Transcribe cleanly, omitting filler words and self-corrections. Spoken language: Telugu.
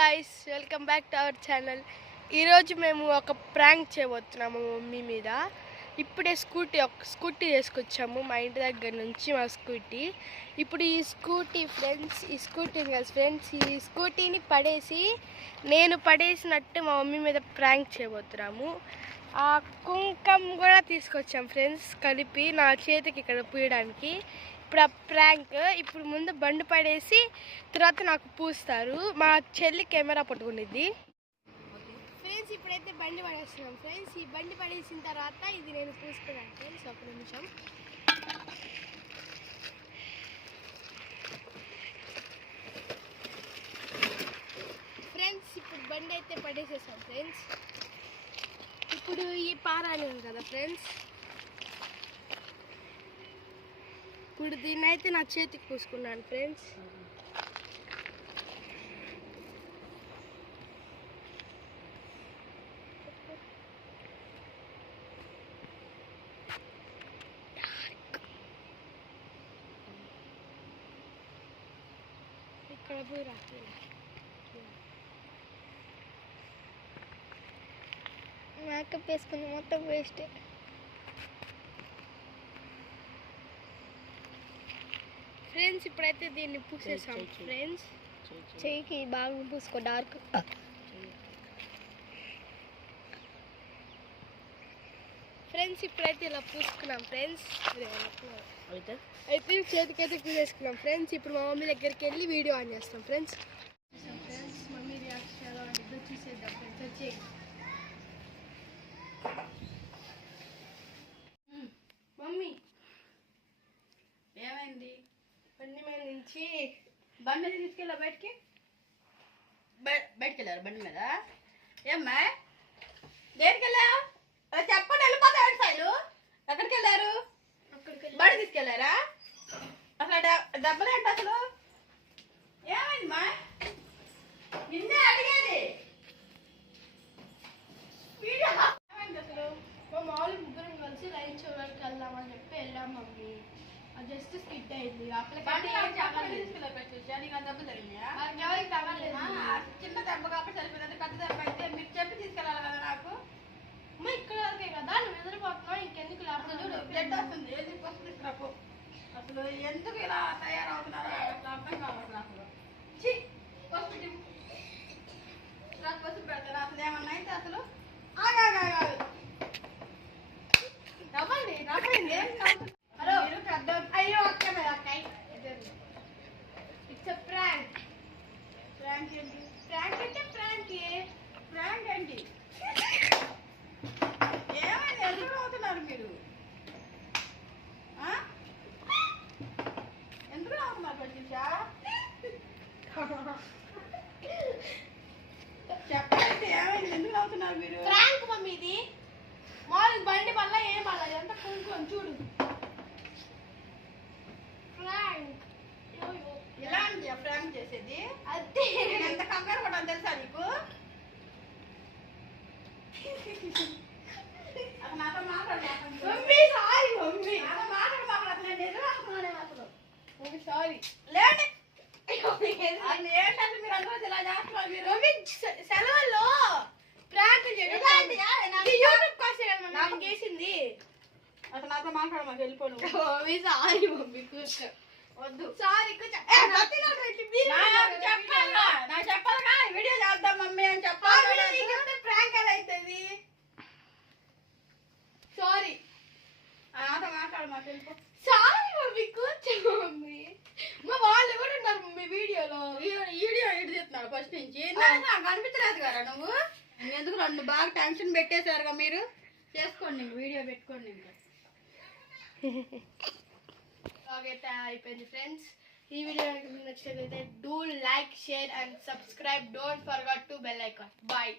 Guys, welcome back to our channel. ఈరోజు మేము ఒక ప్రాంక్ చేయబోతున్నాము మా మమ్మీ మీద. ఇప్పుడే స్కూటీ వేసుకొచ్చాము మా ఇంటి దగ్గర నుంచి. మా స్కూటీ ఇప్పుడు ఈ స్కూటీ ఫ్రెండ్స్ ఈ స్కూటీని పడేసి నేను పడేసినట్టు మా మమ్మీ మీద ప్రాంక్ చేయబోతున్నాము. ఆ కుంకం కూడా తీసుకొచ్చాం ఫ్రెండ్స్, కలిపి నా చేతికి ఇక్కడ పూయడానికి. ఇప్పుడు ఆ ప్రాంక్, ఇప్పుడు ముందు బండి పడేసి తర్వాత నాకు పూస్తారు. మా చెల్లి కెమెరా పట్టుకునేది. ఫ్రెండ్స్ ఇప్పుడైతే బండి పడేస్తున్నాం ఫ్రెండ్స్. ఈ బండి పడేసిన తర్వాత ఇది నేను పూసుకున్నాను ఫ్రెండ్స్. ఒక నిమిషం. ఫ్రెండ్స్ ఇప్పుడు బండి అయితే పడేసేసాం ఫ్రెండ్స్. ఇప్పుడు ఈ పారాని ఉంది కదా ఫ్రెండ్స్, ఇప్పుడు దీన్ని అయితే నా చేతికి పూసుకున్నాను ఫ్రెండ్స్. ఇక్కడ పోయి రాత్రి మేకప్ వేసుకుని మొత్తం వేస్ట్. ఫ్రెండ్స్ ఇప్పుడైతే దీన్ని పూసేసాం ఫ్రెండ్స్. చెయ్యికి బాగా పూసుకో, డార్క్. ఫ్రెండ్స్ ఇప్పుడైతే ఇలా పూసుకున్నాం ఫ్రెండ్స్. అయితే చేతికైతే పూసేసుకున్నాం ఫ్రెండ్స్. ఇప్పుడు మా మమ్మీ దగ్గరికి వెళ్ళి వీడియో ఆన్ చేస్తాం ఫ్రెండ్స్. మమ్మీ రియాక్షన్ ఎలా ఉంటుందో చూసేద్దాం ఫ్రెండ్స్. వచ్చి మమ్మీ ఏమైంది? బండి మీద నుంచి బండి తీసుకెళ్ళా బయటికి. బయటికి వెళ్ళారు బండి మీద. ఏమ్మా దేనికి వెళ్ళావు? చెప్పండి, వెళ్ళిపోతా సైలు. ఎక్కడికి వెళ్ళారు? బండి తీసుకెళ్ళారా? అసలు దెబ్బలు ఏంటి అసలు? ఏమైందమ్మా? నిన్నే అడిగేది. ఏమైంది అసలు? మా మామూలు ముగ్గురం కలిసి రైలు చూడడానికి వెళ్దామని చెప్పి వెళ్ళాం మమ్మీ. జస్ట్ స్కిట్ అయింది. చిన్న దెబ్బ కాబట్టి సరిపోయింది. పెద్ద దెబ్బ అయితే మీకు చెప్పి తీసుకెళ్ళాలి కదా నాకు. ఇక్కడ వరకే కదా, నువ్వు ఎదురుపోతున్నావు, ఇంకెందుకు లేకపోతే బ్లడ్ వస్తుంది. ఏది పసుపు తీసుకురాపు. అసలు ఎందుకు ఇలా తయారవుతున్నారో అసలు అర్థం కావాలి. అసలు పసుపు పెడతారా? అసలు ఏమన్నా అయితే అసలు ఆగాగాగాలి. నవ్వండి నవ్వండి. అయ్యో అక్క మీద అక్కయ్య. It's prank. ప్రాంక్ ఏంటి? ప్రాంక్ అంటే ప్రాంక్. ప్రాంక్ ఏంటి? ఏమైంది? ఎందుకు అవుతున్నారు మీరు? ఎందుకు అవుతున్నారు కొంచెం చెప్పండి. ఏమైంది? ఎందుకు అవుతున్నారు మీరు? ప్రాంక్ మమ్మీ ఇది. మామూలు బండి వల్ల ఏం వల్ల ఎంత కుంకుని చూడు. ప్రాంక్. ఎలా అండి ప్రాంక్ చేసేది? అదే ఎంత కంగారు పడ్డాను తెలుసా నీకు? అసలు నాతో మాట్లాడలేదు. Mummy sorry mummy. నాతో మాట్లాడలేదు. నేను ఎదురు అసలు. Mummy sorry. లేండి. అసలు ఏంటంటే మీరు అందరూ ఇలా చేస్తున్నారు. మీరు మమ్మీ సెలవుల్లో ప్రాంక్ చేయండి. యూట్యూబ్ కోసం నాకు చేసింది. అసలు నాతో మాట్లాడ మాకు వెళ్ళిపోను. మమ్మీ సారీ మమ్మీ, కూర్చో. వద్దు. సారీ కూర్చో. నాకు చెప్పాలిగా వీడియో చేద్దాం మమ్మీ అని చెప్పాలి. ప్రాంక్ ఎలా అవుతుంది? సారీ. నాతో మాట్లాడు మాకు వెళ్ళిపో. సారీ మమ్మీ, కూర్చో మమ్మీ. మా వాళ్ళు కూడా ఉన్నారు మమ్మీ వీడియోలో. వీడియో ఇటు తీస్తున్నాడు ఫస్ట్ నుంచి. నాకు అనిపించలేదు కదా నువ్వు. ఎందుకు నన్ను బాగా టెన్షన్ పెట్టేశారుగా మీరు. చేసుకోండి వీడియో పెట్టుకోండి. ఇంకా అయితే అయిపోయింది ఫ్రెండ్స్. ఈ వీడియో మీకు నచ్చినట్లయితే do like, share and subscribe. Don't forget to bell icon. Bye.